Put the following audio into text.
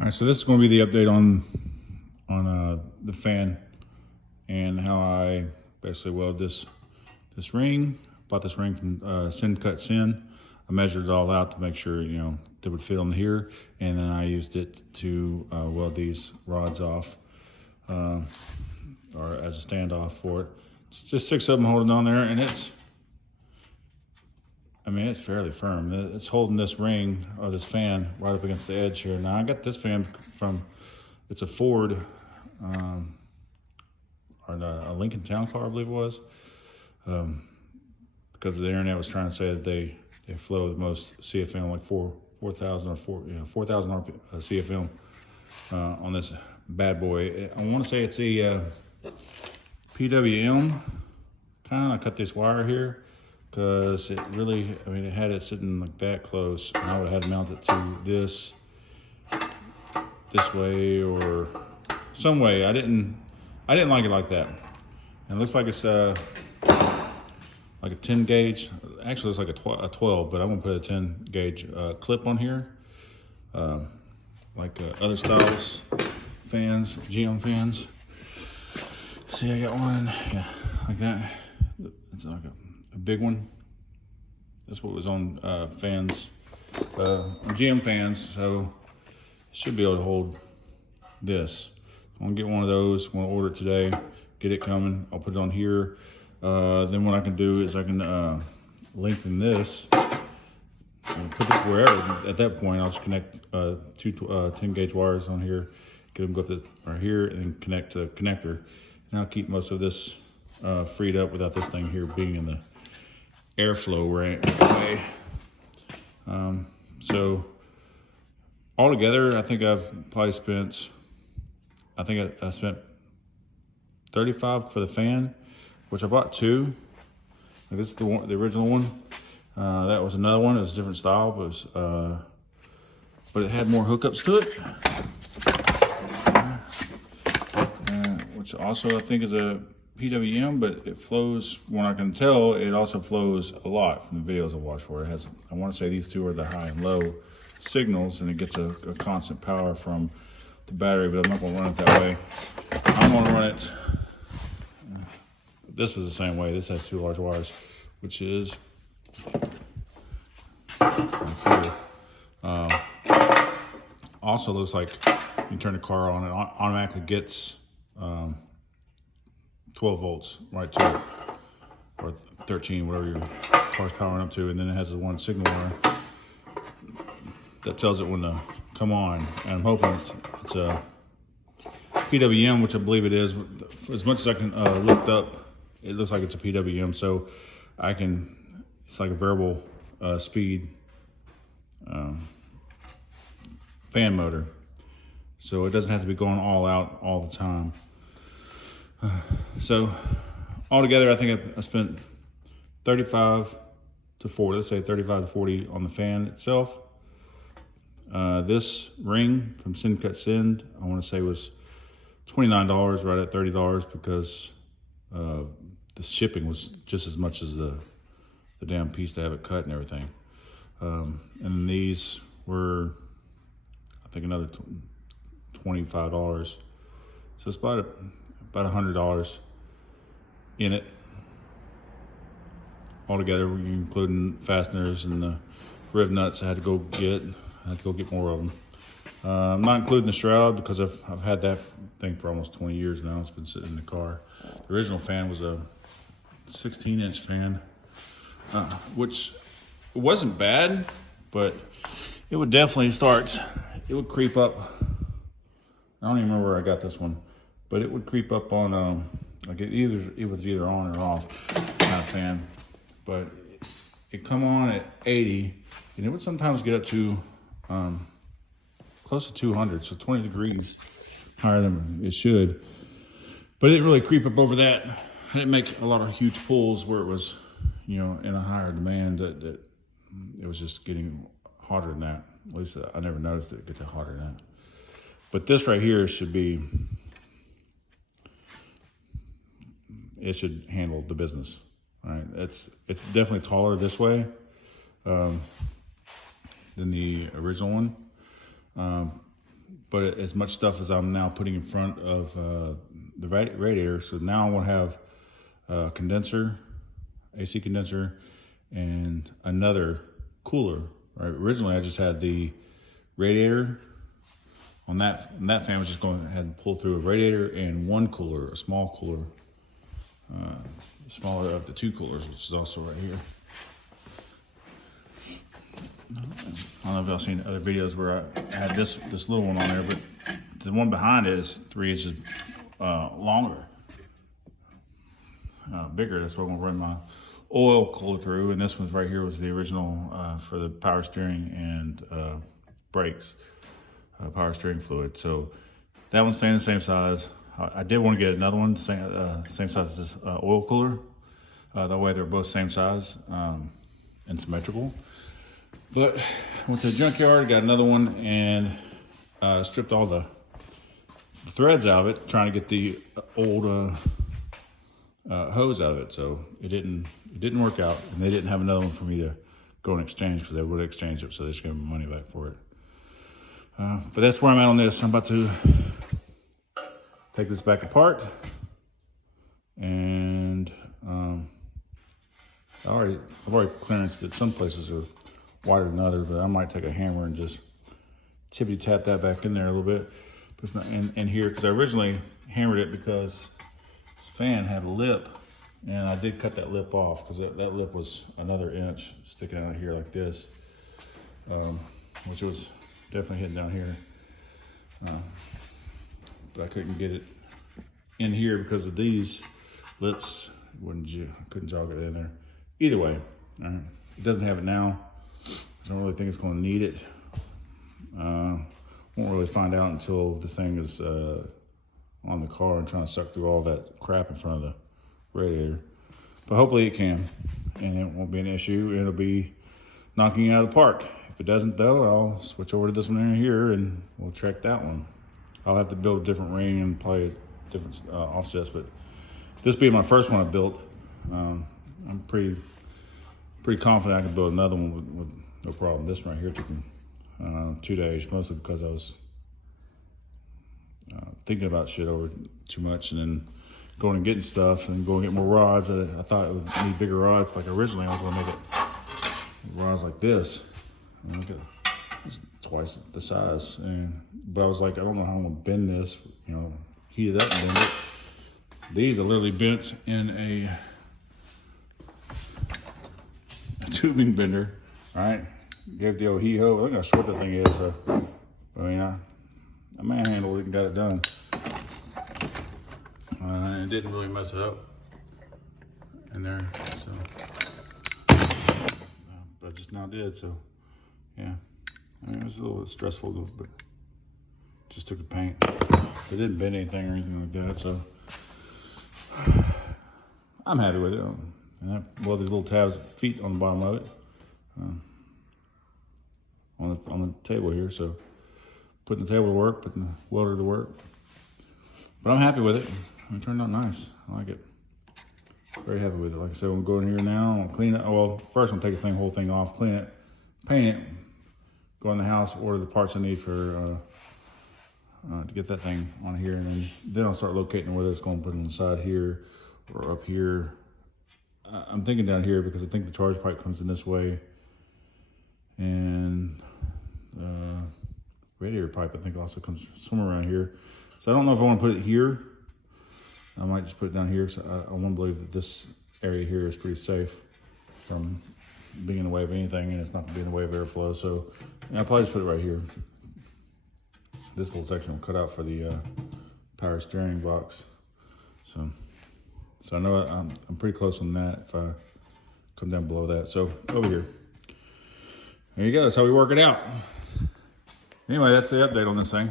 All right, so this is going to be the update on the fan and how I basically welded this ring. Bought this ring from Sin Cut Sin. I measured it all out to make sure that would fit on here, and then I used it to weld these rods off, or as a standoff for it. It's just 6 of them holding on there, and it's fairly firm. It's holding this ring or this fan right up against the edge here. Now I got this fan from, it's a Ford, or a Lincoln Towncar, I believe it was, because the internet was trying to say that they flow the most CFM, like 4,000 CFM on this bad boy. I want to say it's a PWM kind. I cut this wire here because it really, it had it sitting like that close, and I would have had to mount it to this way or some way. I didn't like it like that. And it looks like it's like a 10 gauge. Actually, it's like a 12, but I'm gonna put a 10 gauge clip on here, like other styles fans, GM fans. See, I got one, yeah, like that. It's like a big one. That's what was on fans, GM fans. So should be able to hold this. I'm gonna get one of those. I'm gonna order it today. Get it coming. I'll put it on here. Then what I can do is I can lengthen this and put this wherever. At that point, I'll just connect two 10 gauge wires on here, get them go to right here, and connect to a connector. And I'll keep most of this freed up without this thing here being in the airflow way. So altogether, I think I've probably spent, I spent $35 for the fan, which I bought 2. This is the original one. That was another one. It was a different style, but it had more hookups to it, which also I think is a PWM, but it flows, from what I can tell, it also flows a lot from the videos I watched for it. It has, I want to say these two are the high and low signals, and it gets a constant power from the battery, but I'm not going to run it that way. I'm going to run it. This was the same way. This has 2 large wires, which is like here. Also looks like you turn the car on, it automatically gets 12 volts right to it, or 13, whatever your car's powering up to, and then it has the one signal wire that tells it when to come on. And I'm hoping it's a PWM, which I believe it is. As much as I can look up, it looks like it's a PWM, so it's like a variable speed fan motor. So it doesn't have to be going all out all the time. So altogether, I think I spent 35 to 40, let's say 35 to 40 on the fan itself. This ring from Sin Cut Sin, I want to say was $29, right at $30, because the shipping was just as much as the damn piece to have it cut and everything. And then these were, I think, another $25. So it's about $100 in it altogether, including fasteners and the riv nuts I had to go get. I had to go get more of them. I'm not including the shroud because I've had that thing for almost 20 years now. It's been sitting in the car. The original fan was a 16-inch fan, which wasn't bad, but it would definitely it would creep up. I don't even remember where I got this one, but it would creep up on, like it was either on or off, kind of fan. But it come on at 80, and it would sometimes get up to close to 200, so 20 degrees higher than it should. But it didn't really creep up over that. I didn't make a lot of huge pulls where it was, in a higher demand that it was just getting hotter than that. At least I never noticed it get hotter than that. But this right here it should handle the business. All right, it's definitely taller this way than the original one. but as much stuff as I'm now putting in front of the radiator. So now I want to have a condenser, AC condenser, and another cooler. Right? Originally, I just had the radiator. On that fan, I was just going ahead and pull through a radiator and one cooler, a small cooler, smaller of the two coolers, which is also right here. I don't know if y'all seen other videos where I had this little one on there, but the one behind it is 3 inches longer, bigger. That's what I'm gonna run my oil cooler through, and this one's right here was the original for the power steering and brakes, power steering fluid. So that one's staying the same size. I did want to get another one same size as this oil cooler. That way they're both same size and symmetrical. But I went to the junkyard, got another one, and stripped all the threads out of it, trying to get the old hose out of it. So it didn't work out, and they didn't have another one for me to go and exchange, because they would exchange it, so they just gave me money back for it. But that's where I'm at on this. I'm about to take this back apart, and I've already clearanced it. Some places are wider than others, but I might take a hammer and just tippity tap that back in there a little bit. But it's not in here, because I originally hammered it because this fan had a lip, and I did cut that lip off, because that lip was another inch sticking out here like this, which was definitely hitting down here. But I couldn't get it in here because of these lips. I couldn't jog it in there. Either way, all right. It doesn't have it now. I don't really think it's going to need it. Won't really find out until this thing is on the car and trying to suck through all that crap in front of the radiator. But hopefully it can, and it won't be an issue. It'll be knocking it out of the park. If it doesn't, though, I'll switch over to this one in here and we'll check that one. I'll have to build a different ring and play different offsets, but this being my first one I built, I'm pretty confident I can build another one with no problem. This one right here took me 2 days, mostly because I was thinking about shit over too much, and then going and getting stuff and going to get more rods. I thought it would need bigger rods. Like originally I was going to make it rods like this. And look at it's twice the size. But I was like, I don't know how I'm going to bend this, heat it up and bend it. These are literally bent in a tubing bender. All right, gave the old hee-ho. Look how short that thing is. I manhandled it and got it done. And it didn't really mess it up in there, so. But I just now did, so yeah. It was a little bit stressful, but just took the paint. It didn't bend anything or anything like that, so I'm happy with it. And I love these little tabs, feet on the bottom of it, on the table here. So putting the table to work, putting the welder to work. But I'm happy with it. It turned out nice. I like it. Very happy with it. Like I said, we'll go in here now. I'll clean it. Well, first I'm gonna take this whole thing off, clean it, paint it, go in the house, order the parts I need for to get that thing on here, and then I'll start locating whether it's going to put it inside here or up here. I'm thinking down here because I think the charge pipe comes in this way, and the radiator pipe I think also comes somewhere around here. So I don't know if I want to put it here. I might just put it down here. So I want to believe that this area here is pretty safe from being in the way of anything, and it's not going to be in the way of airflow. So I'll probably just put it right here. This little section will cut out for the power steering box. So I know I'm pretty close on that if I come down below that. So over here. There you go, that's how we work it out. Anyway, that's the update on this thing.